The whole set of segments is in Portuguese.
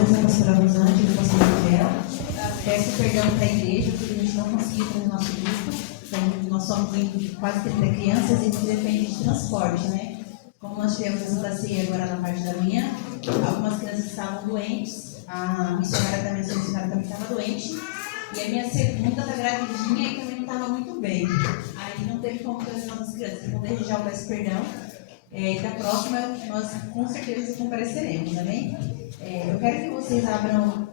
pastores, a pastora Rosângela e a pastora Angela. Peço perdão para a igreja, porque a gente não conseguiu fazer o nosso grupo. Então, nós somos em quase 30 crianças e a gente depende de transporte, né? Como nós tivemos essa da ceia agora na parte da manhã, algumas crianças estavam doentes, a missionária também estava doente, e a minha segunda está gravidinha e também não estava muito bem. Aí não teve como trazer nossas crianças, então desde já eu peço perdão. E da próxima, nós com certeza compareceremos, amém? Eu quero que vocês abram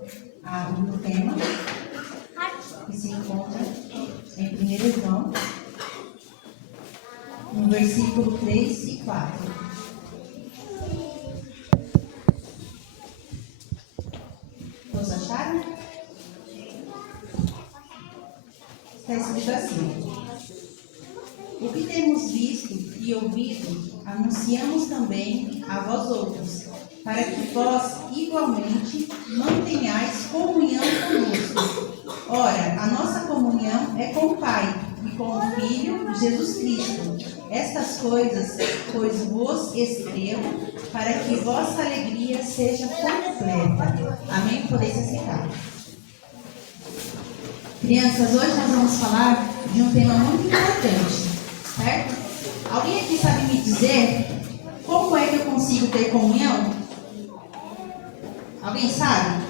o tema que se encontra em 1 João, no versículo 3 e 4. Todos acharam? Está escrito assim: o que temos visto e ouvido, anunciamos também a vós outros, para que vós igualmente mantenhais comunhão conosco. Ora, a nossa comunhão é com o Pai e com o Filho Jesus Cristo. Estas coisas, pois vos escrevo, para que vossa alegria seja completa. Amém? Podeis aceitar. Crianças, hoje nós vamos falar de um tema muito importante, certo? Alguém aqui sabe me dizer como é que eu consigo ter comunhão? Alguém sabe?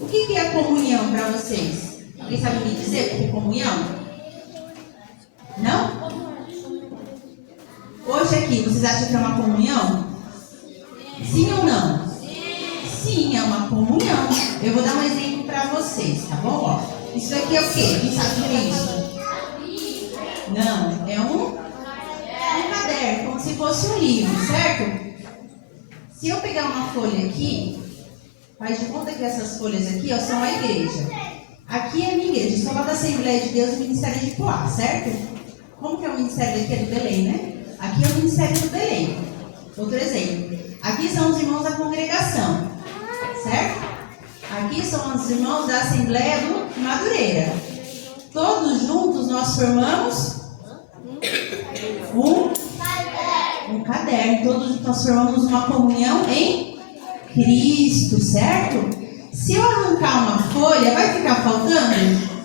O que é comunhão para vocês? Alguém sabe me dizer o que é comunhão? Não? Hoje aqui, vocês acham que é uma comunhão? Sim ou não? Sim, é uma comunhão. Eu vou dar um exemplo para vocês, tá bom? Ó, isso aqui é o quê? Quem sabe o que é isso? Não, é um caderno, como se fosse um livro, certo? Se eu pegar uma folha aqui, faz de conta que essas folhas aqui, ó, são a igreja. Aqui é a minha igreja, sou lá da Assembleia de Deus e Ministério de Poá, certo? Como que é o ministério aqui? É do Belém, né? Aqui é o Ministério do Belém. Outro exemplo. Aqui são os irmãos da congregação, certo? Aqui são os irmãos da Assembleia do Madureira. Todos juntos nós formamos um caderno. Todos juntos nós formamos uma comunhão em Cristo, certo? Se eu arrancar uma folha, vai ficar faltando?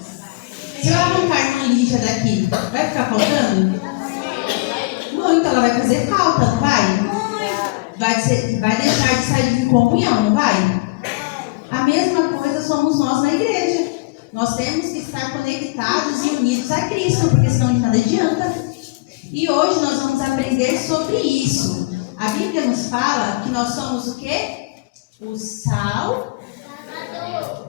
Se eu arrancar uma lija daqui, vai ficar faltando? Não, então ela vai fazer falta, não vai? Vai deixar de sair de comunhão, não vai? A mesma coisa somos nós na igreja. Nós temos que estar conectados e unidos a Cristo, porque senão de nada adianta. E hoje nós vamos aprender sobre isso. A Bíblia nos fala que nós somos o quê? O sal.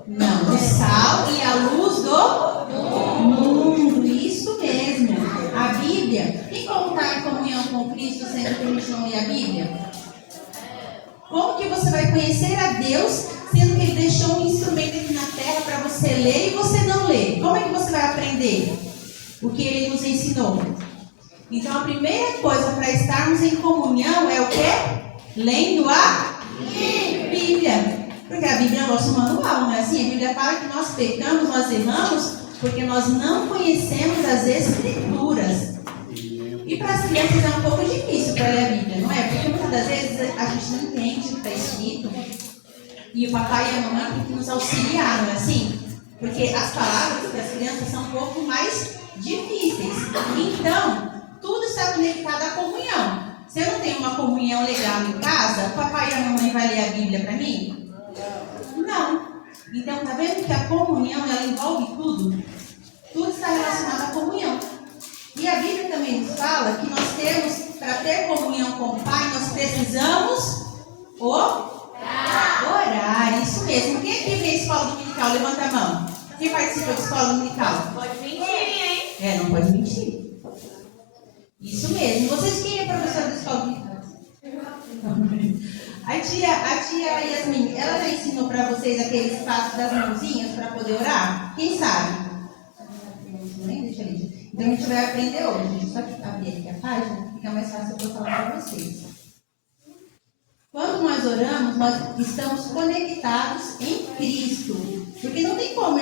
Não, o sal e a luz do mundo. Isso mesmo. A Bíblia. E como está em comunhão com Cristo, sendo que a gente não lê a Bíblia? Como que você vai conhecer a Deus, sendo que Ele deixou um instrumento aqui na terra para você ler e você não lê? Como é que você vai aprender o que Ele nos ensinou? Então, a primeira coisa para estarmos em comunhão é o quê? Lendo a Bíblia. Porque a Bíblia é o nosso manual, não é assim? A Bíblia fala que nós pecamos, nós erramos, porque nós não conhecemos as Escrituras. E para as crianças é um pouco difícil para ler a Bíblia, não é? Porque muitas das vezes a gente não entende o que está escrito. E o papai e a mamãe têm que nos auxiliar, não é assim? Porque as palavras para as crianças são um pouco mais difíceis. Então, tudo está conectado à comunhão. Se eu não tenho uma comunhão legal em casa, o papai e a mamãe vai ler a Bíblia para mim? Não. Então, tá vendo que a comunhão, ela envolve tudo? Tudo está relacionado à comunhão. E a Bíblia também nos fala que nós temos, para ter comunhão com o Pai, nós precisamos orar. Isso mesmo. Quem aqui vê a escola dominical? Levanta a mão. Quem participa da escola dominical? Pode mentir, hein? Não pode mentir. Isso mesmo. Vocês, quem é professora da escola dominical? A tia Yasmin, ela já ensinou para vocês aqueles passos das mãozinhas para poder orar? Quem sabe? Nem deixa ali. Então a gente vai aprender hoje. Deixa eu só abrir aqui a página, fica mais fácil eu falar para vocês. Quando nós oramos, nós estamos conectados em Cristo. Porque não tem como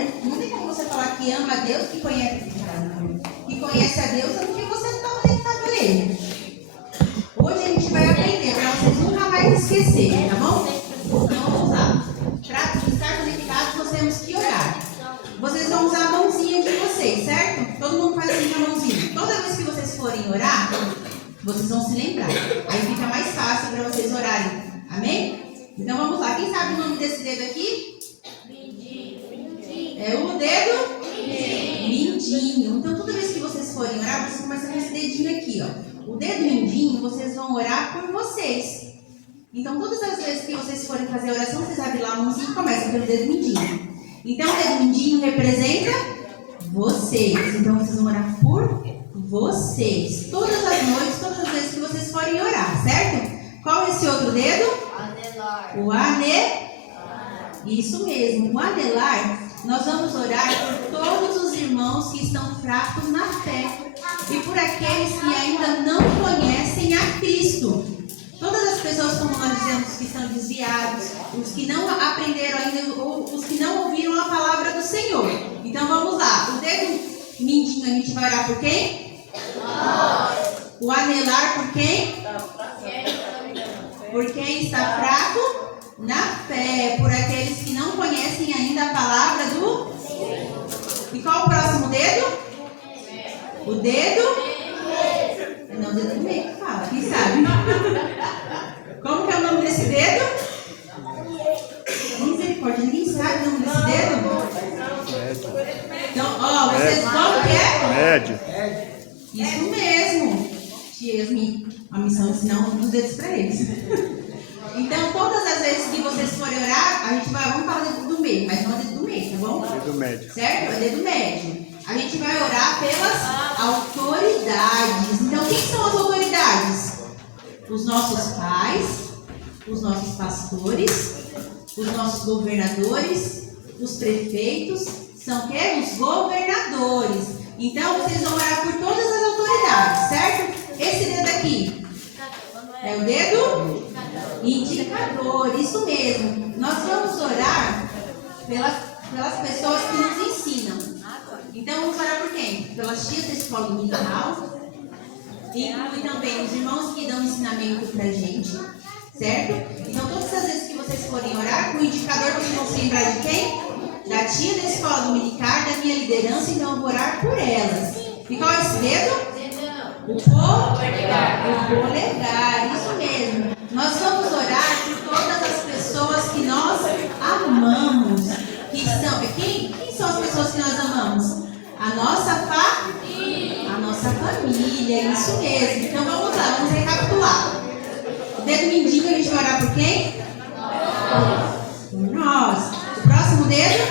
você falar que ama a Deus, que conhece a Deus, sendo que você não está conectado a Ele. Hoje a gente vai aprender para vocês nunca mais esquecerem, tá bom? orar, vocês vão se lembrar. Aí fica mais fácil para vocês orarem. Amém? Então vamos lá. Quem sabe o nome desse dedo aqui? É o dedo mindinho. Então toda vez que vocês forem orar, vocês começam com esse dedinho aqui, ó. O dedo mindinho, vocês vão orar por vocês. Então todas as vezes que vocês forem fazer a oração, vocês abrem lá a mãozinha e começam pelo dedo mindinho. Então o dedo mindinho representa vocês. Então vocês vão orar por vocês. Todas as noites, todas as vezes que vocês forem orar, certo? Qual é esse outro dedo? Anelar. O anelar. Isso mesmo, o anelar. Nós vamos orar por todos os irmãos que estão fracos na fé e por aqueles que ainda não conhecem a Cristo. Todas as pessoas, como nós dizemos, que estão desviados, os que não aprenderam ainda, ou os que não ouviram a palavra do Senhor. Então vamos lá, o dedo mindinho a gente vai orar por quem? O anelar por quem? Por quem está fraco na fé, por aqueles que não conhecem ainda a palavra do... E qual o próximo dedo? O dedo? Não, o dedo do meio que fala, quem sabe? Como que é o nome desse dedo? Misericórdia, ninguém sabe o nome desse dedo? Então, ó, vocês como que é? Médio. Isso mesmo. Tias, a missão é ensinar um dos dedos para eles. Então, todas as vezes que vocês forem orar, a gente vai, vamos falar do dedo do meio, mas não é dedo do meio, tá bom? Dedo médio. Certo? É dedo médio. A gente vai orar pelas autoridades. Então, quem são as autoridades? Os nossos pais, os nossos pastores, os nossos governadores, os prefeitos, são o quê? Os governadores. Então, vocês vão orar por todas as autoridades, certo? Esse dedo aqui é o dedo indicador, isso mesmo. Nós vamos orar pelas pessoas que nos ensinam. Então, vamos orar por quem? Pelas tias da escola dominical. Inclui também os irmãos que dão ensinamento pra gente, certo? Então, todas as vezes que vocês forem orar, o indicador vocês vão se lembrar de quem? Da tia da escola dominical, da minha liderança, então eu vou orar por elas. E qual é esse dedo? O polegar, isso mesmo. Nós vamos orar por todas as pessoas que nós amamos. Que são, quem são as pessoas que nós amamos? A nossa família, isso mesmo. Então vamos lá, vamos recapitular. O dedo mindinho a gente vai orar por quem? Por nós. O próximo dedo?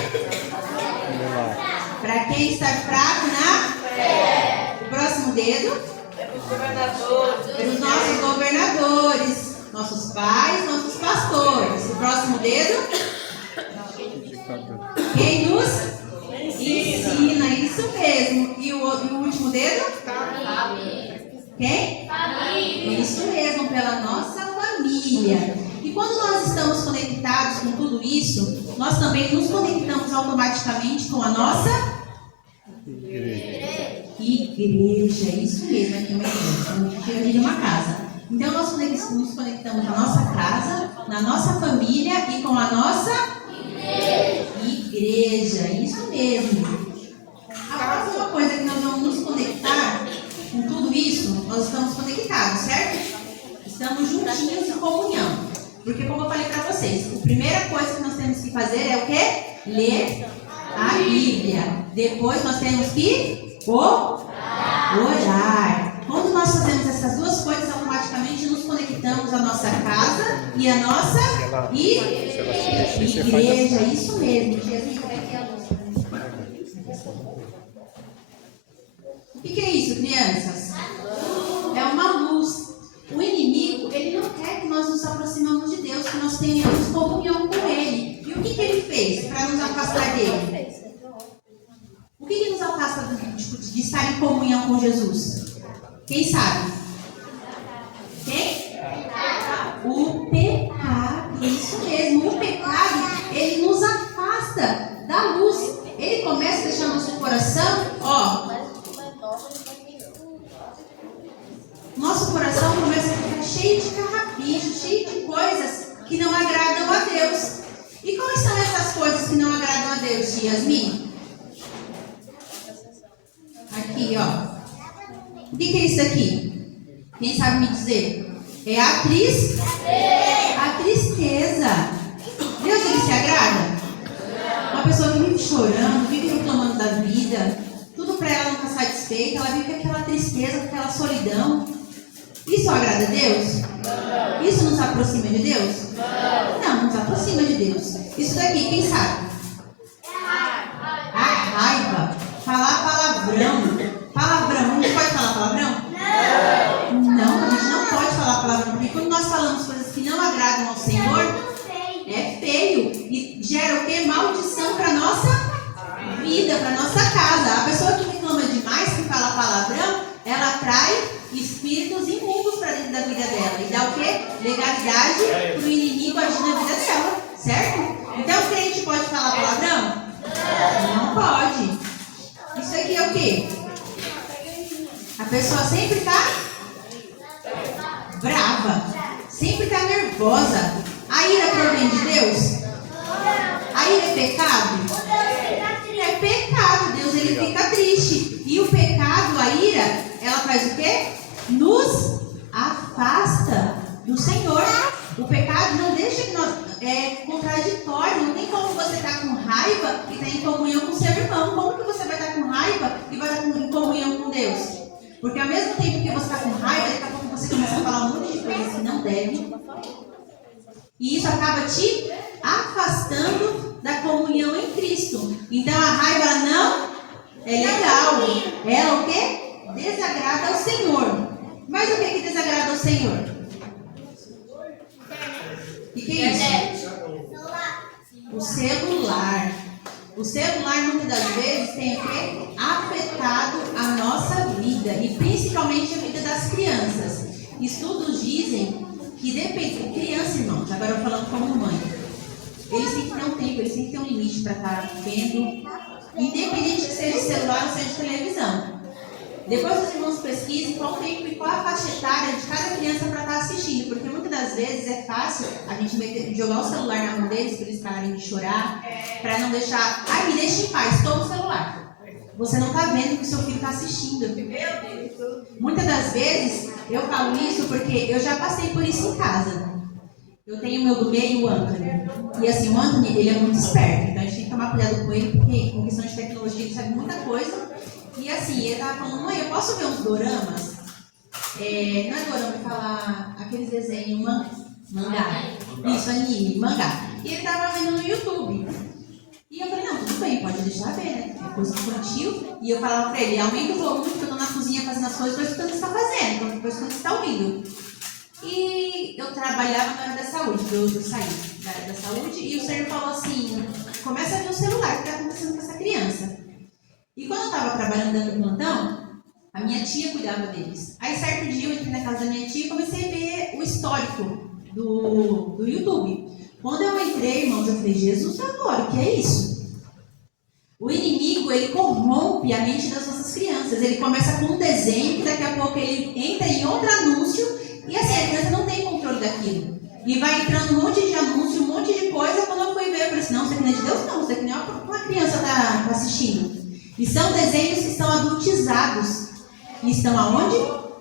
Para quem está fraco na fé. O próximo dedo? Pelos nossos governadores, nossos pais, nossos pastores. O próximo dedo? Quem nos ensina, isso mesmo. E o último dedo? Quem? Isso mesmo, pela nossa família. E quando nós estamos conectados com tudo isso, nós também nos conectamos automaticamente com a nossa igreja. Isso mesmo, aqui é uma igreja, uma casa. Então nós nos conectamos na nossa casa, na nossa família e com a nossa igreja. Isso mesmo. A próxima coisa que nós vamos nos conectar com tudo isso, nós estamos conectados, certo? Estamos juntinhos em comunhão. Porque como eu falei para vocês, a primeira coisa que nós temos que fazer é o quê? Ler a Bíblia. Depois nós temos que orar. Quando nós fazemos essas duas coisas, automaticamente nos conectamos à nossa casa e à nossa igreja. Isso mesmo. O que é isso, crianças? É uma luz. O inimigo, ele não quer que nós nos aproximamos de Deus, que nós tenhamos comunhão com Ele. E o que ele fez para nos afastar dele? O que nos afasta de estar em comunhão com Jesus? Quem sabe? Quem? O pecado. Isso mesmo. O pecado, ele nos afasta da luz. Ele começa a deixar nosso coração, nosso coração começa a ficar cheio de carrapicho, cheio de coisas que não agradam a Deus. E quais são essas coisas que não agradam a Deus, Yasmin? Aqui, ó. O que é isso aqui? Quem sabe me dizer? É a tristeza. Deus, ele se agrada? Uma pessoa que vive chorando, vive reclamando da vida, tudo para ela não está satisfeita, ela vive com aquela tristeza, com aquela solidão. Isso agrada a Deus? Isso nos aproxima de Deus? Não, nos aproxima de Deus. Isso daqui, quem sabe? A raiva, falar palavrão. Palavrão, a gente pode falar palavrão? Não, a gente não pode falar palavrão, porque quando nós falamos coisas que não agradam ao Senhor, é feio e gera o quê? Maldição para nossa vida, para nossa casa. A pessoa que reclama demais, que fala palavrão, ela atrai espíritos imundos para dentro da vida dela e dá o quê? Legalidade para o inimigo agir na vida dela, certo? Então o crente pode falar palavrão? Não pode. Isso aqui é o quê? A pessoa sempre está brava, sempre está nervosa. A ira provém de Deus? A ira é pecado? É pecado. Deus, ele fica triste. E o pecado, a ira, ela faz o quê? Nos afasta do Senhor. O pecado não deixa que nós... É contraditório. Não tem como você estar com raiva e estar em comunhão com o seu irmão. Como que você vai estar com raiva e vai estar em comunhão com Deus? Porque ao mesmo tempo que você está com raiva, daqui a pouco você começa a falar um monte de coisas que não deve. E isso acaba te afastando da comunhão em Cristo. Então a raiva ela não é legal. Ela o quê? Desagrada ao Senhor. Mas o que desagrada ao Senhor? O que é isso? O celular. O celular muitas das vezes tem o quê? Afetado a nossa vida. E principalmente a vida das crianças. Estudos dizem que depende de criança, irmãos, agora eu falando como mãe, eles têm que ter um tempo, eles têm que ter um limite para estar vendo, independente de seja de celular ou seja de televisão. Depois os irmãos pesquisem qual o tempo e qual a faixa etária de cada criança para estar assistindo, porque muitas das vezes é fácil a gente jogar o celular na mão deles para eles pararem de chorar, para não deixar, ai, me deixa em paz, toma o celular. Você não está vendo o que o seu filho está assistindo. Muitas das vezes eu falo isso porque eu já passei por isso em casa. Eu tenho o meu do meio, o Anthony. E assim, o Anthony, ele é muito esperto. Então a gente tem que tomar cuidado com ele, porque com questão de tecnologia ele sabe muita coisa. E assim, ele estava falando, mãe, eu posso ver uns doramas? Não é dorama, é falar aqueles desenhos, mangá. Isso, anime, mangá. E ele estava vendo no YouTube. E eu falei, não, tudo bem, pode deixar ver, né? É coisa infantil. E eu falava pra ele, aumenta o volume, porque eu tô na cozinha fazendo as coisas, tô escutando o que você tá fazendo, tô escutando o que você tá ouvindo. E eu trabalhava na área da saúde, eu saí da área da saúde, e o senhor falou assim, começa a ver o celular, o que tá acontecendo com essa criança? E quando eu tava trabalhando dando plantão, a minha tia cuidava deles. Aí certo dia eu entrei na casa da minha tia e comecei a ver o histórico do YouTube. Quando eu entrei, irmãos, eu falei, Jesus agora, o que é isso? O inimigo, ele corrompe a mente das nossas crianças. Ele começa com um desenho, daqui a pouco ele entra em outro anúncio, e assim, a criança não tem controle daquilo. E vai entrando um monte de anúncio, um monte de coisa. Quando eu fui ver, eu falei assim, não, isso aqui não é de Deus, não. Isso aqui não é uma criança está assistindo. E são desenhos que são adultizados. E estão aonde?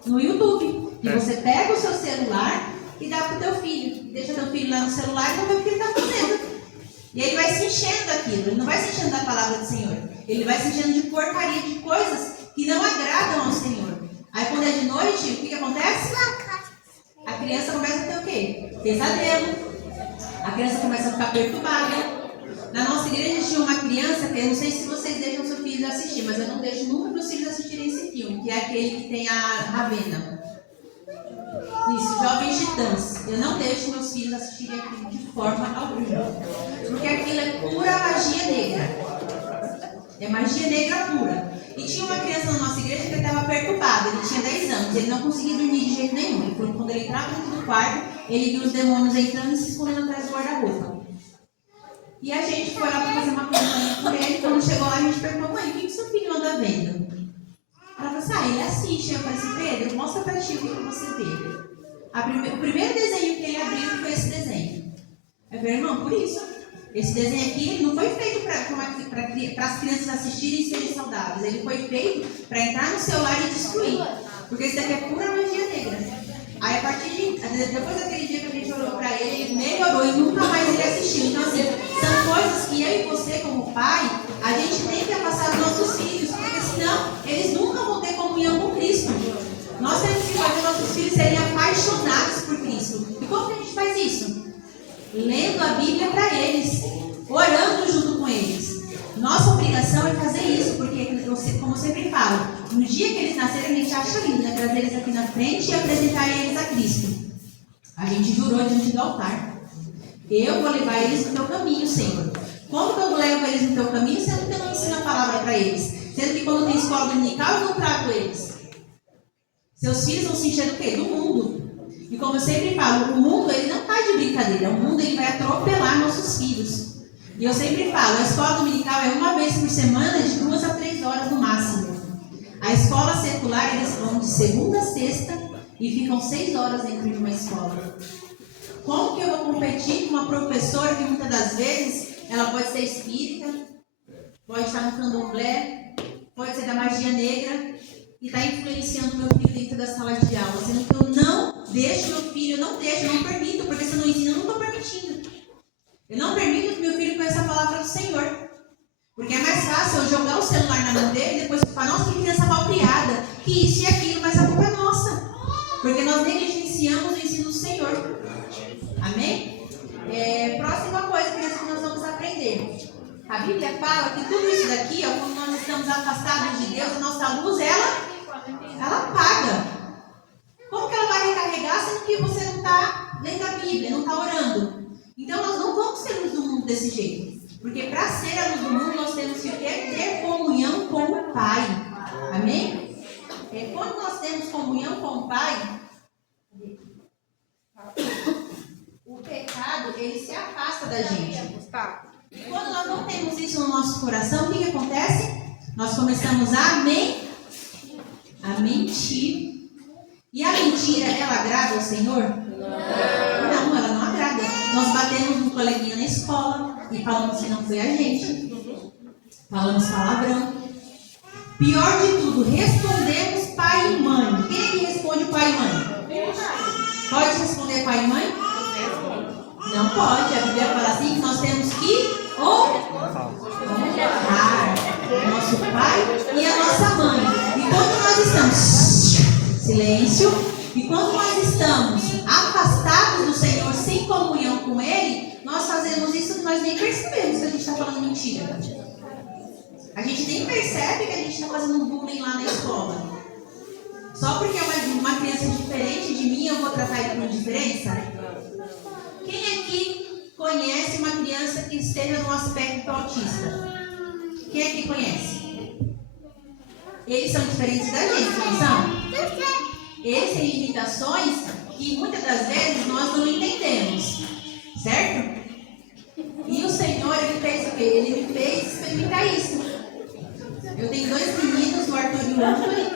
No YouTube. E você pega o seu celular e dá para o teu filho. Deixa teu filho lá no celular e não vê o que ele está fazendo. E ele vai se enchendo daquilo. Ele não vai se enchendo da palavra do Senhor. Ele vai se enchendo de porcaria, de coisas que não agradam ao Senhor. Aí quando é de noite, o que acontece? A criança começa a ter o quê? Pesadelo. A criança começa a ficar perturbada. Na nossa igreja tinha uma criança que eu não sei se vocês deixam seu filho assistir, mas eu não deixo nunca meus filhos assistirem esse filme, que é aquele que tem a Ravena. Isso, Jovens Titãs. Eu não deixo meus filhos assistirem aquilo de forma alguma. Porque aquilo é pura magia negra. É magia negra pura. E tinha uma criança na nossa igreja que estava perturbado. Ele tinha 10 anos. Ele não conseguia dormir de jeito nenhum. Ele falou que quando ele entrava dentro do quarto, ele viu os demônios entrando e se escondendo atrás do guarda-roupa. E a gente foi lá para fazer uma campanha por ele. Quando chegou lá, a gente perguntou, mãe, o que seu filho anda vendo? Ela falou assim, ele assiste. Eu falei assim, Pedro, mostra para ti o que você vê. O primeiro desenho que ele abriu foi esse desenho. Eu falei, irmão, por isso. Esse desenho aqui ele não foi feito para as crianças assistirem e serem saudáveis. Ele foi feito para entrar no celular e destruir. Porque isso daqui é pura magia negra. Aí a partir depois daquele dia que a gente orou para ele melhorou e nunca mais ele assistiu. Então assim, são coisas que eu e você como pai, a gente tem que passar aos nossos filhos, porque senão eles nunca vão ter comunhão com Cristo. Nós temos que fazer nossos filhos serem apaixonados por Cristo. E como que a gente faz isso? Lendo a Bíblia para eles, orando junto com eles. Nossa obrigação é fazer isso, porque, como eu sempre falo, no dia que eles nascerem, a gente acha lindo, né? Trazer eles aqui na frente e apresentar eles a Cristo. A gente jurou diante do altar. Eu vou levar eles no teu caminho, Senhor. Como que eu levo eles no teu caminho, sendo que eu não ensino a palavra para eles? Sendo que quando tem escola dominical, eu não trago eles. Seus filhos vão se encher do quê? Do mundo. E como eu sempre falo, o mundo ele não está de brincadeira. O mundo ele vai atropelar nossos filhos. E eu sempre falo, a escola dominical é uma vez por semana, de 2 a 3 horas no máximo. A escola secular, eles vão de segunda a sexta e ficam 6 horas dentro de uma escola. Como que eu vou competir com uma professora que muitas das vezes ela pode ser espírita, pode estar no candomblé, pode ser da magia negra e está influenciando meu filho dentro da sala de aula, sendo que eu não deixo meu filho, eu não permito, porque se eu não ensino, eu não estou permitindo. Eu não permito que meu filho conheça a palavra do Senhor. Porque é mais fácil eu jogar o celular na mão dele e depois falar, nossa, que criança mal criada, que isso e aquilo, mas a culpa é nossa. Porque nós negligenciamos o ensino do Senhor. Amém? Próxima coisa que nós vamos aprender. A Bíblia fala que tudo isso daqui, ó, quando nós estamos afastados de Deus, a nossa luz, ela apaga. Como que ela vai recarregar sendo que você não está lendo a Bíblia, não está orando? Então nós não vamos ser luz do mundo desse jeito. Porque para ser a luz do mundo, nós temos que ter comunhão com o Pai. Amém? Quando nós temos comunhão com o Pai, o pecado, ele se afasta da gente. E quando nós não temos isso no nosso coração, o que acontece? Nós começamos a mentir. E a mentira, ela agrada ao Senhor? Não, ela não agrada. Nós batemos um coleguinha na escola e falamos que não foi a gente. Falamos palavrão. Pior de tudo, respondemos pai e mãe. Quem é que responde pai e mãe? Pode responder pai e mãe? Não pode. A Bíblia fala assim que nós temos que honrar nosso pai e a nossa mãe. E quando nós estamos silêncio, e quando nós estamos afastados do Senhor, sem comunhão com Ele, nós fazemos isso que nós nem percebemos que a gente está falando mentira. A gente nem percebe que a gente está fazendo bullying lá na escola. Só porque é uma criança diferente de mim, eu vou tratar ele com diferença? Quem aqui conhece uma criança que esteja no aspecto autista? Quem aqui conhece? Eles são diferentes da gente, não são? Eles têm limitações que muitas das vezes nós não entendemos, certo? E o Senhor, Ele fez o quê? Ele me fez experimentar isso. Eu tenho 2 meninos, o Arthur e o Anthony,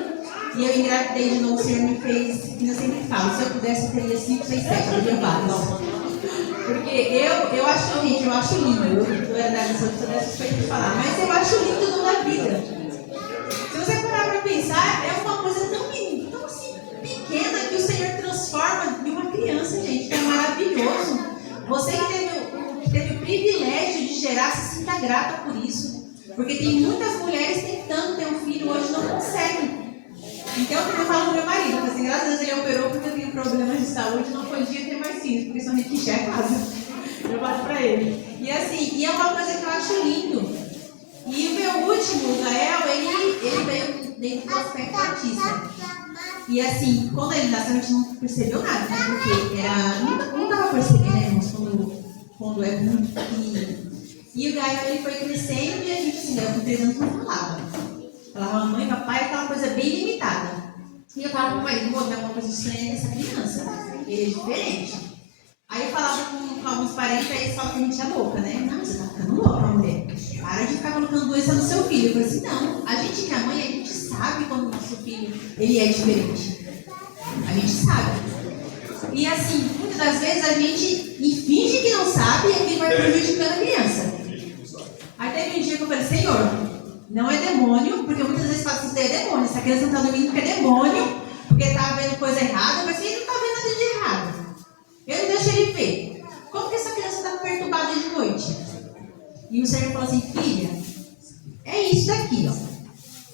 e eu engravidei de novo. O Senhor me fez, que eu sempre falo, se eu pudesse eu teria 5, 6, 7, eu teria vários. Porque eu acho, gente, eu acho lindo. Eu era da missão de toda essa coisa de falar, mas eu acho lindo tudo na vida. Se você parar para pensar, é uma coisa tão assim, pequena que o Senhor transforma em uma criança, gente, que é maravilhoso. Você que teve o privilégio de gerar, se sinta grata por isso. Porque tem muitas mulheres tentando ter um filho hoje não conseguem. Então eu falo pro meu marido, assim, graças a Deus ele operou porque eu tinha problemas de saúde, não podia ter mais filhos, porque só me encher a casa. Eu falo pra ele. E assim, é uma coisa que eu acho lindo. E o meu último, o Gael, ele veio dentro do aspecto autista. E assim, quando ele nasceu, a gente não percebeu nada, né? Porque não dava percebendo, né, irmãos, quando é muito pequenininho. E o Gael, ele foi crescendo e a gente, assim, com 3 anos não falava. Falava mamãe, papai, aquela coisa bem limitada. E eu falava pro marido, tem alguma coisa estranha nessa criança. Ele é diferente. Aí eu falava com alguns parentes, aí eles falavam que a gente é louca, né? Não, você tá ficando louca, mulher. Para de ficar colocando doença no seu filho. Eu falei assim, não, a gente que é mãe, a gente sabe quando o nosso filho ele é diferente. A gente sabe. E assim, muitas das vezes a gente finge que não sabe e aquilo vai prejudicando a criança. Aí teve um dia que eu falei, Senhor, não é demônio, porque muitas vezes fala que isso é demônio. Essa criança não está dormindo porque é demônio, porque estava vendo coisa errada, mas ele não está vendo nada de errado. Eu não deixo ele ver. Como que essa criança está perturbada de noite? E o Senhor falou assim, filha, é isso daqui, ó.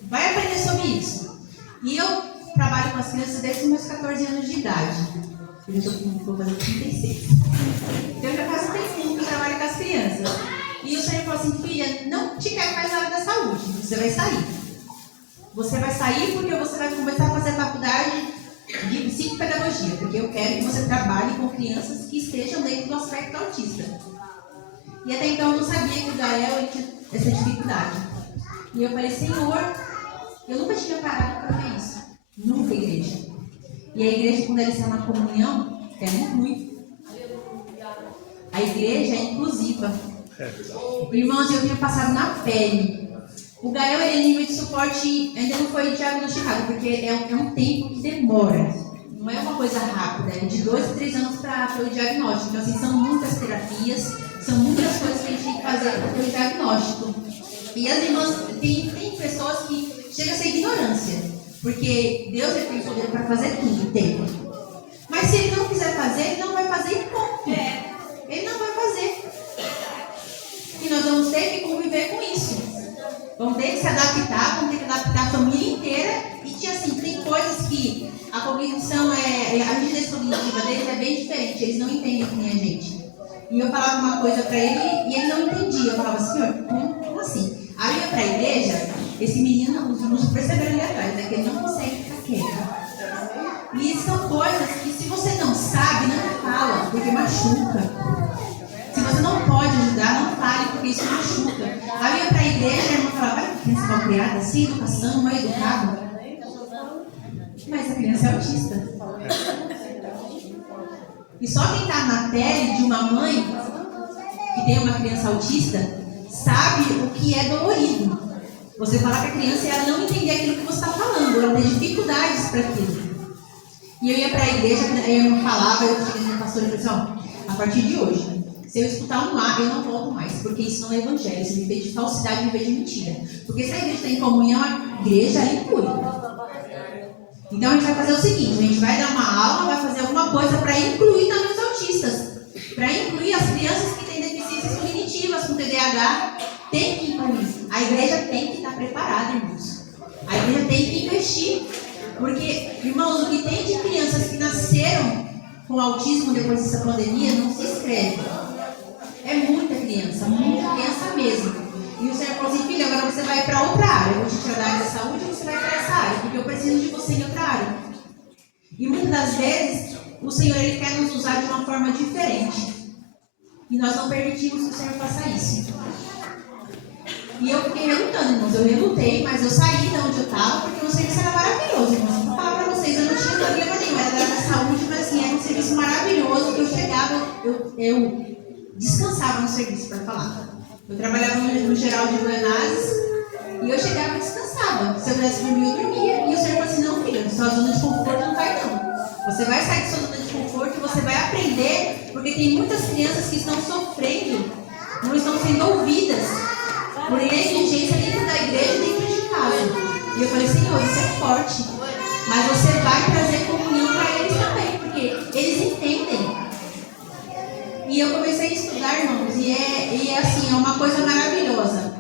Vai aprender sobre isso. E eu trabalho com as crianças desde os meus 14 anos de idade. Eu já estou fazendo 36. Então eu já faço tempo que eu trabalho com as crianças. E o Senhor falou assim, filha, não te quero mais na área da saúde. Você vai sair. Você vai sair porque você vai começar a fazer faculdade de psicopedagogia. Porque eu quero que você trabalhe com crianças que estejam dentro do aspecto autista. E até então eu não sabia que o Gael tinha essa dificuldade. E eu falei, Senhor, eu nunca tinha parado para ver isso. Nunca, igreja. E a igreja, quando ela está na comunhão, é muito. A igreja é inclusiva. Irmãos, eu tinha passado na pele. O Gael, ele, nível de suporte, ainda não foi diagnosticado, porque é um tempo que demora. Não é uma coisa rápida, é de 2 a 3 anos para ter o diagnóstico. Então, assim, são muitas terapias, são muitas coisas que a gente tem que fazer para ter o diagnóstico. E as irmãs, tem pessoas que chegam a ser ignorância, porque Deus tem poder para fazer tudo, tem. Mas se ele não quiser fazer, ele não vai fazer e ponto. Ele não vai fazer. E nós vamos ter que conviver com isso. Vamos ter que se adaptar, vamos ter que adaptar a família inteira. E assim, tem coisas que a cognição, a rigidez cognitiva deles é bem diferente. Eles não entendem que nem a gente. E eu falava uma coisa para ele e ele não entendia. Eu falava, Senhor, como assim? Aí eu ia para a igreja, esse menino, os irmãos perceberam ali atrás, né, que ele não consegue ficar quieto. E são coisas que se você não sabe, não fala, porque machuca. Se você não pode ajudar, não fale, porque isso machuca. Aí eu ia para a igreja e a irmã falava, vai, criança mal criada, assim, educação, mal educada. Mas a criança é autista. E só quem está na pele de uma mãe que tem uma criança autista sabe o que é dolorido. Você falar com a criança e ela não entender aquilo que você está falando, ela tem dificuldades para aquilo. E eu ia para a igreja, eu não falava, eu cheguei no pastor e falei assim, ó, a partir de hoje, se eu escutar um ar, eu não volto mais, porque isso não é evangelho, isso viver de falsidade, viver de mentira. Porque se a igreja está em comunhão, a igreja inclui. Então a gente vai fazer o seguinte, a gente vai dar uma aula, vai fazer alguma coisa para incluir também os autistas, para incluir as crianças que têm deficiências cognitivas, com TDAH, tem que incluir. A igreja tem que estar preparada, irmãos. A igreja tem que investir. Porque, irmãos, o que tem de crianças que nasceram com autismo depois dessa pandemia não se escreve. É muita criança mesmo. E o Senhor falou assim, filha, agora você vai para outra área. Eu vou te tirar da área da saúde e você vai para essa área, porque eu preciso de você em outra área. E muitas das vezes, o Senhor ele quer nos usar de uma forma diferente. E nós não permitimos que o Senhor faça isso. E eu fiquei relutando, irmãos. Eu relutei, mas eu saí de onde eu estava, porque o serviço era maravilhoso, irmãos. Vou falar para vocês, eu não tinha problema nenhum, era da área da saúde, mas assim, era um serviço maravilhoso, que eu chegava, eu descansava no serviço, para falar. Eu trabalhava no geral de Goianazes, e eu chegava e descansava. Se eu pudesse dormir, eu dormia. E o Senhor falou assim, não, filha, sua zona de conforto não vai não. Você vai sair de sua zona de conforto e você vai aprender, porque tem muitas crianças que estão sofrendo, não estão sendo ouvidas, por negligência dentro da igreja e dentro de casa. E eu falei, Senhor, isso é forte. Mas você vai trazer comunhão para eles também, porque eles entendem. E eu comecei a estudar, irmãos, e é assim, é uma coisa maravilhosa.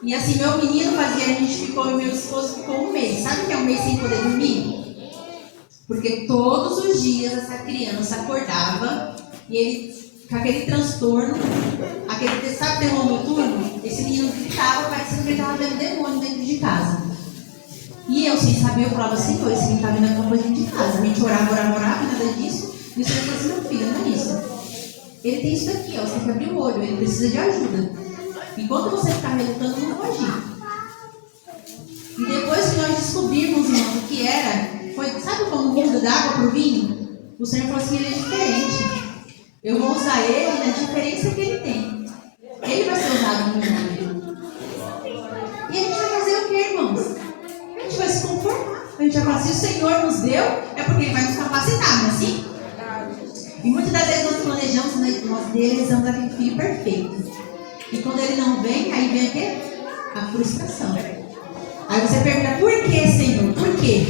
E assim, meu menino fazia, a gente ficou, meu esposo ficou um mês. Sabe o que é um mês sem poder dormir? Porque todos os dias essa criança acordava e ele, com aquele transtorno, sabe, terror noturno? Esse menino gritava, parecendo que ele estava vendo demônio dentro de casa. E eu, sem saber, eu falava, Senhor, esse menino está vendo alguma coisa dentro de casa. A gente orava, e nada disso. E o Senhor falou assim, meu filho, não é isso. Ele tem isso daqui, ó, você tem que abrir o olho, ele precisa de ajuda. Enquanto você ficar relutando, não vou agir. E depois que nós descobrimos, irmãos, o que era, foi, sabe como muda da água para o vinho? O Senhor falou assim, ele é diferente. Eu vou usar ele na diferença que ele tem. Ele vai ser usado no meu nome. E a gente vai fazer o que, irmãos? A gente vai se conformar. A gente vai falar, se o Senhor nos deu, é porque Ele vai nos capacitar, não é assim? E muitas das vezes nós planejamos, nós idealizamos aquele filho perfeito. E quando ele não vem, aí vem o quê? A frustração. Aí você pergunta, por que, Senhor? Por quê?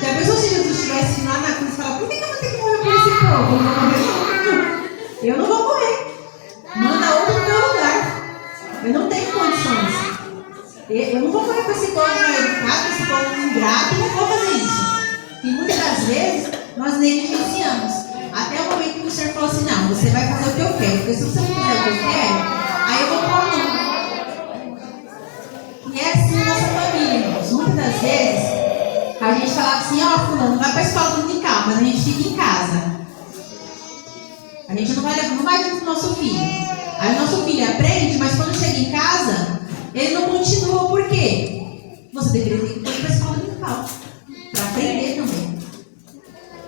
Já pensou se Jesus estivesse lá na cruz e falar, por que eu vou ter que morrer por esse povo? Eu não vou morrer. Eu não vou morrer. Manda outro no meu lugar. Eu não tenho condições. Eu não vou morrer com esse povo não educado, esse povo ingrato, eu não vou fazer isso. E muitas das vezes nós negligenciamos. Até o momento que o Senhor falou assim, não, você vai fazer o que eu quero. Porque se você não fizer o que eu quero, aí eu vou pôr a mão. E é assim na nossa família, irmãos. Muitas das vezes a gente falava assim, ó, fulano, vai para a escola dominical, mas a gente fica em casa. A gente não vai junto com o nosso filho. Aí o nosso filho aprende, mas quando chega em casa, ele não continua. Por quê? Você deveria ter que ir para a escola dominical. Para aprender também.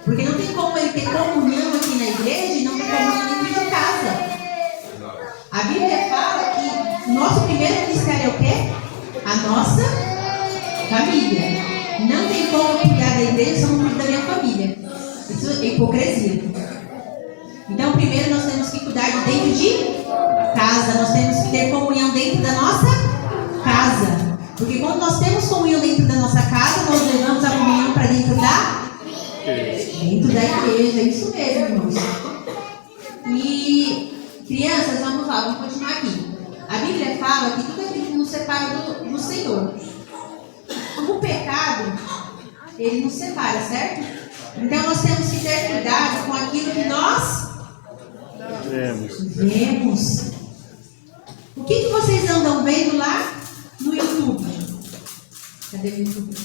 Porque não tem como ele ter comunhão aqui na igreja e não ter comunhão dentro de casa. A Bíblia fala que o nosso primeiro ministério é o quê? A nossa família. Não tem como eu cuidar da igreja se eu não cuido da minha família. Isso é hipocrisia. Então, primeiro nós temos que cuidar de dentro de casa. Nós temos que ter comunhão dentro da nossa casa. Porque quando nós temos comunhão dentro da nossa casa, nós levamos a comunhão para dentro da igreja. Isso mesmo, irmãos. E, crianças, vamos lá, vamos continuar aqui. A Bíblia fala que tudo aquilo que nos separa do Senhor. O pecado, ele nos separa, certo? Então nós temos que ter cuidado com aquilo que nós vemos. O que vocês andam vendo lá no YouTube? Cadê o YouTube?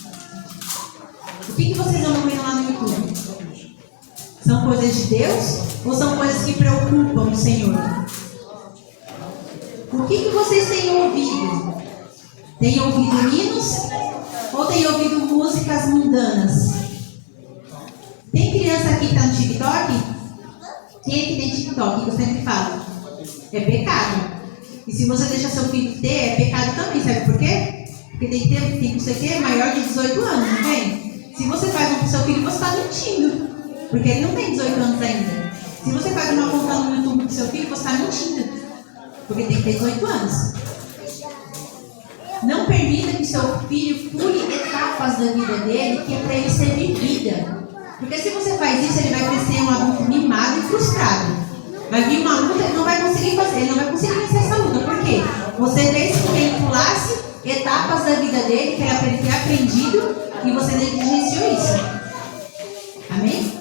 O que vocês andam vendo lá no YouTube? São coisas de Deus ou são coisas que preocupam o Senhor? O que vocês têm ouvido? Têm ouvido hinos ou têm ouvido músicas mundanas? Tem criança aqui que está no TikTok? Quem é que tem TikTok? Que eu sempre falo. É pecado. E se você deixa seu filho ter, é pecado também. Sabe por quê? Porque tem que ser que maior de 18 anos, não tem? Se você faz um para o seu filho, você está mentindo. Porque ele não tem 18 anos ainda. Se você faz uma conta no YouTube para o seu filho, você está mentindo. Porque tem que ter 18 anos. Não permita que seu filho pule etapas da vida dele que é para ele ser vivida. Porque se você faz isso, ele vai crescer um adulto mimado e frustrado. Vai vir uma luta, ele não vai conseguir fazer, ele não vai conseguir vencer essa luta. Por quê? Você fez com que ele pulasse etapas da vida dele, que era para ele ter aprendido, e você negligenciou isso. Amém?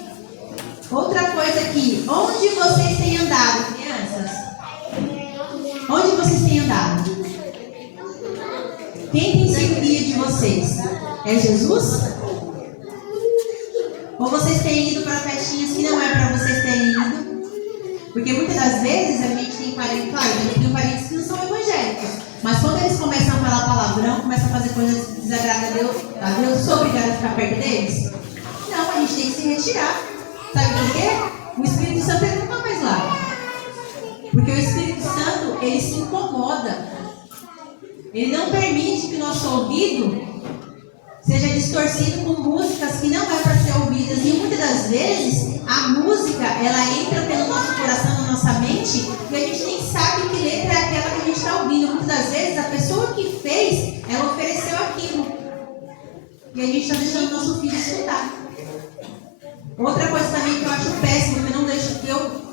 Outra coisa aqui, onde vocês têm andado, crianças? Onde vocês têm andado? Quem tem sido o guia de vocês? É Jesus? Ou vocês têm ido para festinhas que não é para vocês terem ido? Porque muitas das vezes a gente tem parentes, claro, a gente tem parentes que não são evangélicos. Mas quando eles começam a falar palavrão, começam a fazer coisas que desagradam a Deus, sou obrigada a ficar perto deles? Não, a gente tem que se retirar. Sabe por quê? O Espírito Santo ele não está mais lá. Porque o Espírito Santo, ele se incomoda. Ele não permite que o nosso ouvido seja distorcido com músicas que não é para ser ouvidas. E muitas das vezes, a música, ela entra pelo nosso coração, na nossa mente, e a gente nem sabe que letra é aquela que a gente está ouvindo. Muitas das vezes, a pessoa que fez, ela ofereceu aquilo. E a gente está deixando o nosso filho escutar. Outra coisa também que eu acho péssimo, que eu não deixo, que eu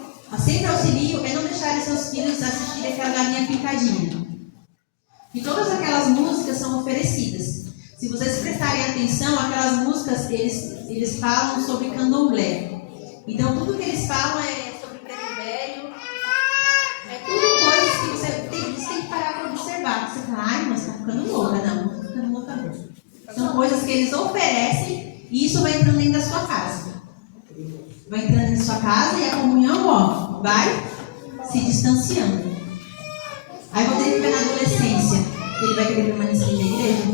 sempre auxilio, é não deixar seus filhos assistirem aquela galinha pintadinha. E todas aquelas músicas são oferecidas. Se vocês prestarem atenção, aquelas músicas, eles falam sobre candomblé. Então, tudo que eles falam é sobre preto velho. É tudo coisas que você tem que parar para observar. Você fala, ai, mas está ficando louca. Não, não estou ficando louca não. São coisas que eles oferecem e isso vai entrando dentro da sua casa. Vai entrando dentro da sua casa e a comunhão, ó, vai se distanciando. Aí, quando ele estiver na adolescência, ele vai querer permanecer na igreja?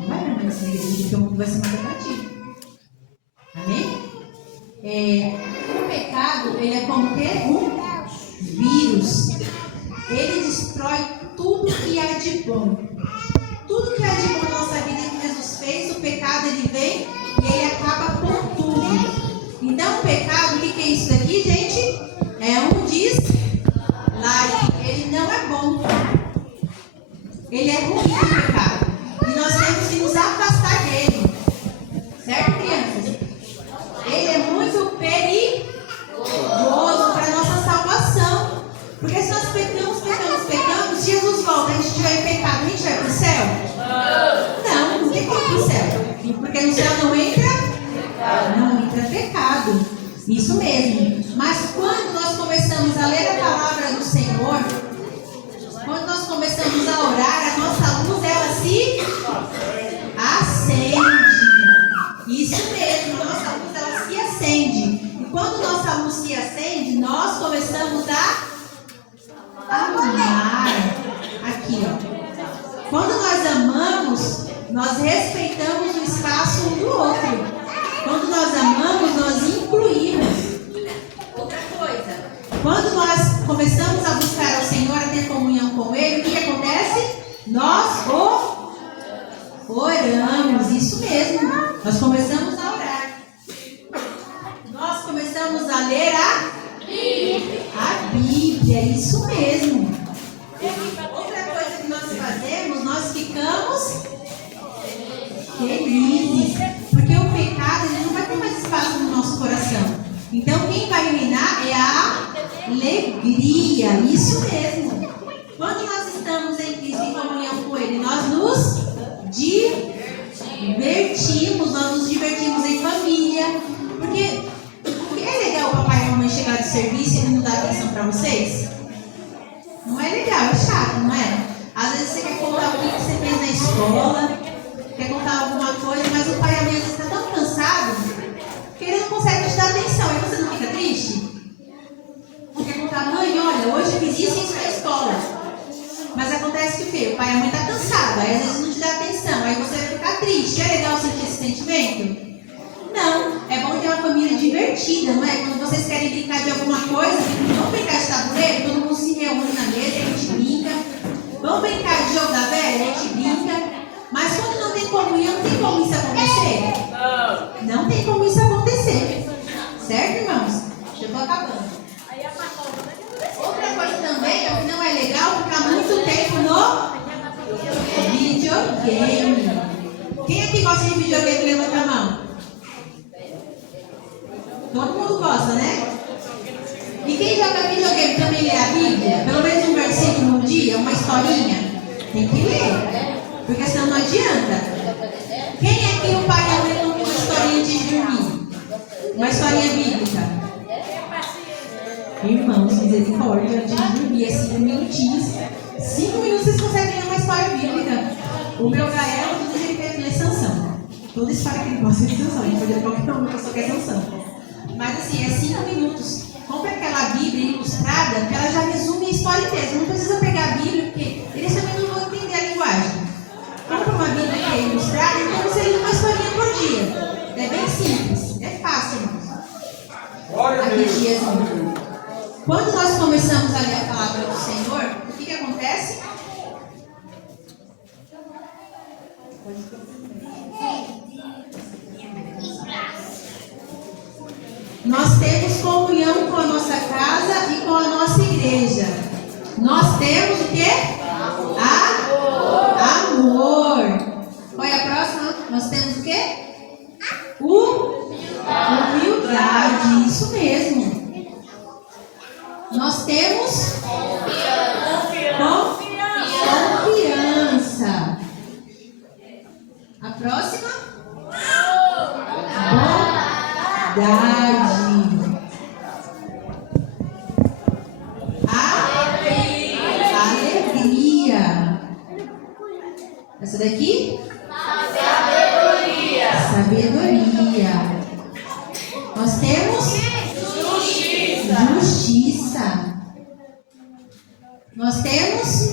Não vai permanecer na igreja, porque o mundo vai ser mais atrativo. Amém? O pecado, ele é como que um vírus. Ele destrói tudo que há de bom. Tudo que há de bom na nossa vida que Jesus fez, o pecado ele vem e ele acaba com tudo. Então, o pecado, o que é isso daqui, gente? É um dislike. Ele não é bom. Ele é ruim, o pecado. E nós temos que nos afastar dele. Certo, crianças? porque no céu não entra pecado. Isso mesmo. Mas quando nós começamos a ler a palavra do Senhor, quando nós começamos a orar, a nossa luz, ela se acende. Isso mesmo, a nossa luz, ela se acende. E quando nossa luz se acende, nós começamos a amar. Aqui, ó. Quando nós amamos, nós respeitamos o espaço um do outro. Quando nós amamos, nós incluímos. Outra coisa, quando nós começamos a buscar ao Senhor, a ter comunhão com Ele, o que acontece? Nós oramos, isso mesmo. Nós começamos a orar. Nós começamos a ler a Bíblia, isso mesmo. Outra coisa que nós fazemos, nós ficamos felizes. Porque o pecado, ele não vai ter mais espaço no nosso coração. Então, quem vai reinar é a alegria. Isso mesmo. Quando nós estamos em Cristo, em comunhão com Ele, nós nos divertimos. Nós nos divertimos em família. Porque é legal o papai e a mamãe chegar do serviço e ele não dar atenção para vocês? Não é legal, é chato, não é? Às vezes você quer contar o que você fez na escola, quer contar alguma coisa, mas o pai e a mãe às vezes está tão cansado que ele não consegue te dar atenção. E você não fica triste? Não quer contar, mãe, olha, hoje eu fiz isso na escola. Mas acontece que o quê? O pai e a mãe estão cansados, aí às vezes não te dá atenção, aí você vai ficar triste. É legal sentir esse sentimento? Não, é bom ter uma família divertida, não é? Quando vocês querem brincar de alguma coisa, vamos brincar de tabuleiro, todo mundo se reúne na mesa, a gente brinca. Vamos brincar de jogo da velha, a gente brinca. Mas quando não tem comunhão, não tem como isso acontecer? Não tem como isso acontecer. Certo, irmãos? Já estou acabando. Outra coisa também, é que não é legal ficar muito tempo no videogame. Quem aqui gosta de videogame, levanta a mão. Todo mundo gosta, né? E quem joga videogame também lê a Bíblia? Pelo menos um versículo no dia, uma historinha? Tem que ler, porque senão não adianta. Quem aqui o pai e a mãe contam uma historinha antes de dormir? Uma historinha bíblica? Irmãos, misericórdia, antes de dormir, é 5 minutinhos. 5 minutos vocês conseguem ler uma história bíblica. O meu Gael, tudo ele quer ler Sansão. Toda história que ele gosta de Sansão, ele pode ler qualquer um, que só quer Sansão. Mas assim, é 5 minutos. Compre aquela Bíblia ilustrada, que ela já resume a história inteira. Não precisa pegar a Bíblia, porque eles também não vão entender a linguagem. Compre uma Bíblia que é ilustrada, então você lê uma historinha por dia. É bem simples, é fácil, irmãos. Aqui dias. Quando nós começamos a ler a palavra do Senhor, o que acontece? Nós temos comunhão com a nossa casa e com a nossa igreja. Nós temos o quê? Amor. Qual é a próxima? Nós temos o quê? Humildade. Isso mesmo. Nós temos confiança. A próxima? Bondade. Alegria. Essa daqui? Sabedoria. Nós temos justiça. Nós temos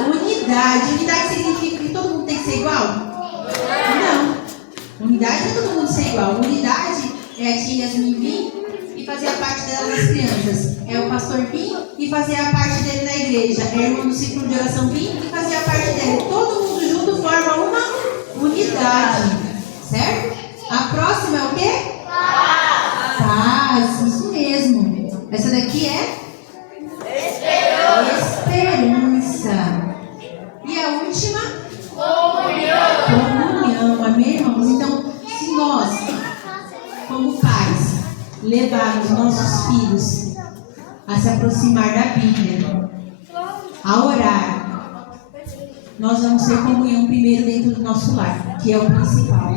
unidade. Unidade significa que todo mundo tem que ser igual? Não. Unidade não é todo mundo ser igual. Unidade é a tia Yasmin vir e fazer a parte dela das crianças. É o pastor vir e fazer a parte dele na igreja. É a irmã do ciclo de oração vir e fazer a parte dele. Todo mundo junto forma uma unidade. Certo? A próxima é o quê? Paz. Isso mesmo. Essa daqui é? Esperança. E a última? Comunhão. Amém, irmãos? Então, se nós, como pais, levarmos nossos filhos a se aproximar da Bíblia, a orar, nós vamos ter comunhão primeiro dentro do nosso lar, que é o principal.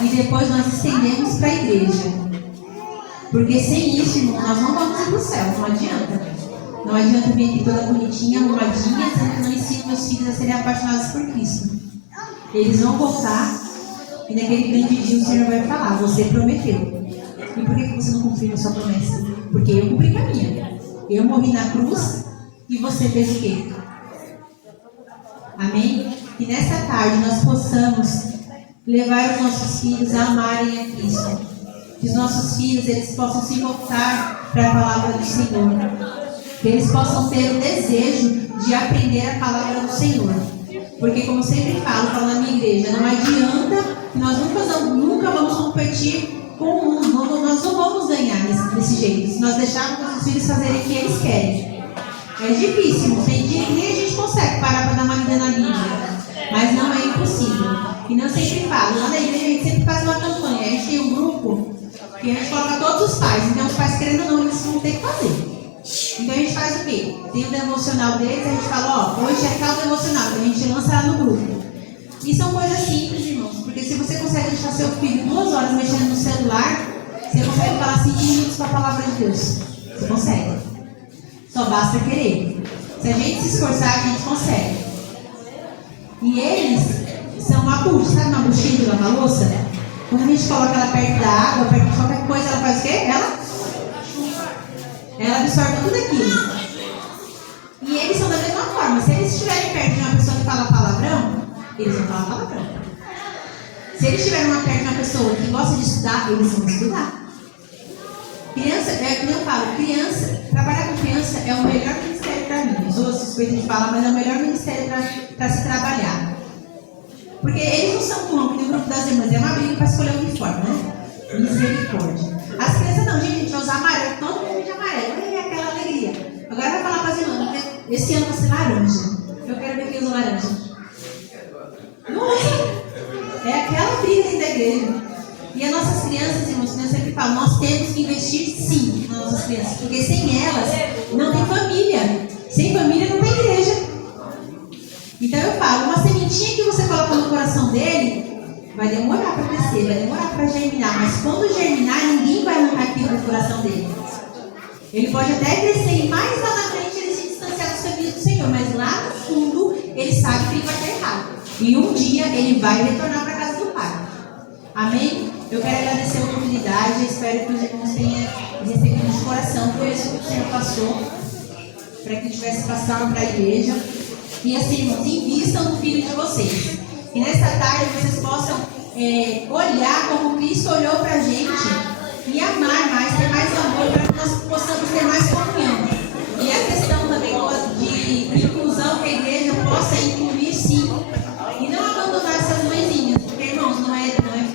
E depois nós estendemos para a igreja. Porque sem isso, irmão, nós não vamos ir para o céu, não adianta. Não adianta vir aqui toda bonitinha, arrumadinha, sendo que não ensino meus filhos a serem apaixonados por Cristo. Eles vão voltar e naquele grande dia o Senhor vai falar, você prometeu. E por que você não cumpriu a sua promessa? Porque eu cumpri a minha. Eu morri na cruz e você fez o quê? Amém? Que nessa tarde nós possamos levar os nossos filhos a amarem a Cristo. Que os nossos filhos eles possam se voltar para a palavra do Senhor. Que eles possam ter o desejo de aprender a palavra do Senhor. Porque como eu sempre falo na minha igreja, não adianta que nós nunca vamos competir com o mundo. Nós não vamos ganhar desse jeito. Se nós deixarmos nossos filhos fazerem o que eles querem. É difícil, tem dia que nem a gente consegue parar para dar uma lida na Bíblia. Mas não é impossível. E não sempre falo, lá na igreja a gente sempre faz uma campanha. A gente tem um grupo que a gente coloca todos os pais. Então os pais querendo ou não, eles vão ter que fazer. Então a gente faz o quê? Tem o devocional deles, a gente fala, ó, hoje é tal devocional, então a gente lança lá no grupo. E são coisas simples, irmãos, porque se você consegue deixar seu filho 2 horas mexendo no celular, você consegue falar 5 minutos com a palavra de Deus. Você consegue. Só basta querer. Se a gente se esforçar, a gente consegue. E eles são uma bucha, sabe uma buchinha de lavar louça? Quando a gente coloca ela perto da água, perto de qualquer coisa, ela faz o quê? Ela absorve tudo aquilo. E eles são da mesma forma. Se eles estiverem perto de uma pessoa que fala palavrão, eles vão falar palavrão. Se eles estiverem perto de uma pessoa que gosta de estudar, eles vão estudar. Criança, como eu falo, trabalhar com criança é o melhor ministério para mim. Eu sou suspeita de falar, mas é o melhor ministério para se trabalhar. Porque eles não são como no grupo das irmãs, é uma briga para escolher o uniforme, né? Misericórdia. As crianças não, gente, a gente vai usar amarelo, todo mundo de amarelo, é aquela alegria. Agora vai falar para as irmãs, esse ano vai ser laranja. Eu quero ver quem usa laranja. Não é? É aquela briga dentro da igreja. E as nossas crianças, irmãos, eu sempre falo, nós temos que investir sim nas nossas crianças, porque sem elas não tem família. Sem família não tem igreja. Então eu falo, uma sementinha que você coloca no coração dele, vai demorar para crescer, vai demorar para germinar, mas quando germinar, ninguém vai arrancar aquilo do coração dele. Ele pode até crescer e mais lá na frente ele se distanciar dos caminhos do Senhor, mas lá no fundo ele sabe que ele vai estar errado. E um dia ele vai retornar para a casa do Pai. Amém? Eu quero agradecer a oportunidade, espero que os irmãos tenham recebido de coração, foi isso que o Senhor passou, para que estivesse passando para a igreja. E assim, irmãos, invistam no filho de vocês. E nessa tarde vocês possam olhar como Cristo olhou para a gente e amar mais, ter mais amor, para que nós possamos ter mais comunhão. E a questão também de inclusão, que a igreja possa incluir sim. E não abandonar essas mãezinhas, porque, irmãos, não é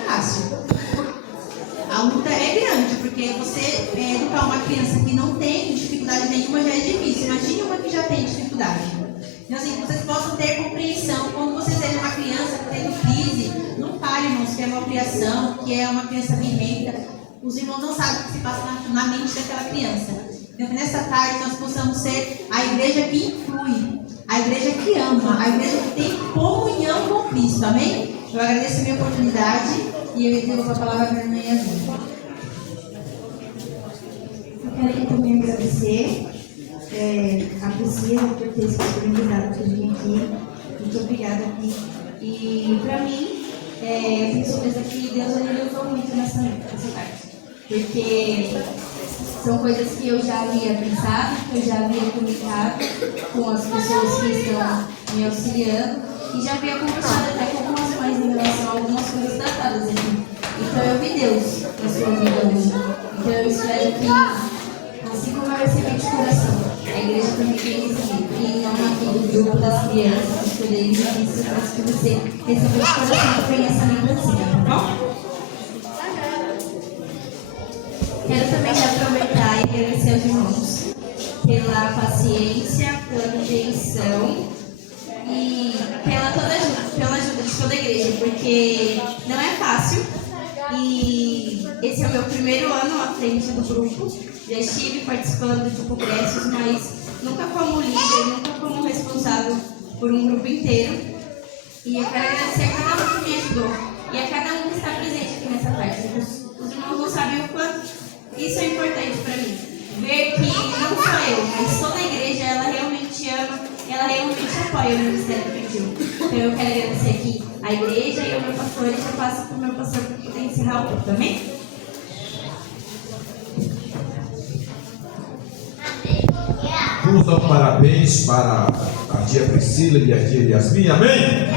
fácil. A luta é grande, porque você educar uma criança que não tem dificuldade nenhuma já é difícil. Imagine uma que já tem dificuldade. Então, assim, vocês possam ter compreensão. Quando vocês têm uma criança tendo crise, não fale, irmãos, que é uma criação, que é uma criança birrenta. Os irmãos não sabem o que se passa na mente daquela criança. Então, que nessa tarde nós possamos ser a igreja que inclui, a igreja que ama, a igreja que tem comunhão com Cristo. Amém? Eu agradeço a minha oportunidade e eu devolvo a palavra para a minha irmã. Eu quero também agradecer a Priscila por ter se disponibilizado para vir aqui. Muito obrigada aqui. E para mim, eu tenho certeza que Deus me usou muito nessa parte. Porque são coisas que eu já havia pensado, que eu já havia comunicado com as pessoas que estão me auxiliando e já havia conversado até com algumas mães em relação a algumas coisas tratadas aqui. Então eu vi Deus na sua vida hoje. Então eu espero que, assim como eu recebi de coração, a igreja também tem recebido. E não aqui do grupo das crianças, dos poderes, mas que você recebeu de coração também essa lembrancinha, tá bom? Quero também aproveitar e agradecer aos irmãos pela paciência, pela compreensão e pela ajuda de toda a igreja, porque não é fácil. E esse é o meu primeiro ano à frente do grupo. Já estive participando de congressos, mas nunca como líder, nunca como responsável por um grupo inteiro. E eu quero agradecer a cada um que me ajudou e a cada um que está presente aqui nessa parte. Os irmãos não sabem o quanto isso é importante para mim. Ver que não só eu, mas toda a igreja, ela realmente ama, ela realmente apoia o ministério infantil. Então eu quero agradecer aqui a igreja e ao meu pastor, e já passo para o meu pastor para poder encerrar o culto, amém? Vamos dar um parabéns para a tia Priscila e a tia Yasmin, amém?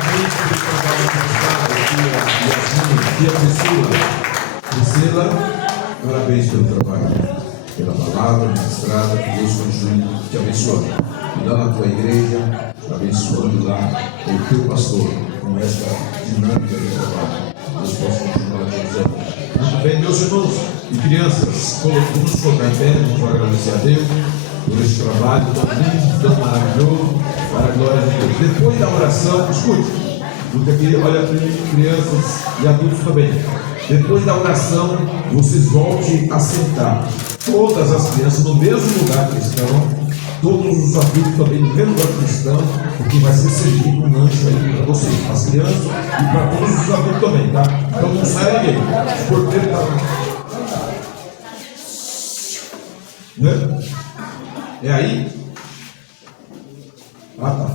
Parabéns pelo trabalho prestado, tia Priscila. Priscila, parabéns pelo trabalho, pela palavra ministrada, que Deus continue te abençoando. E lá na tua igreja, abençoando lá o teu pastor, com essa dinâmica de trabalho. Deus possa continuar te usando. Muito bem, meus irmãos e crianças, vamos colocar em pé, vamos agradecer a Deus por esse trabalho tão lindo, tão maravilhoso, para a glória de Deus. Depois da oração, escute, porque aqui, olha, crianças e adultos também. Depois da oração, vocês voltem a sentar. Todas as crianças no mesmo lugar que estão, todos os adultos também no mesmo lugar que estão, porque vai ser servido um lanche aí para vocês, para as crianças e para todos os adultos também, tá? Então não sai ninguém. O porteiro está lá. Né? É aí? Ah, tá.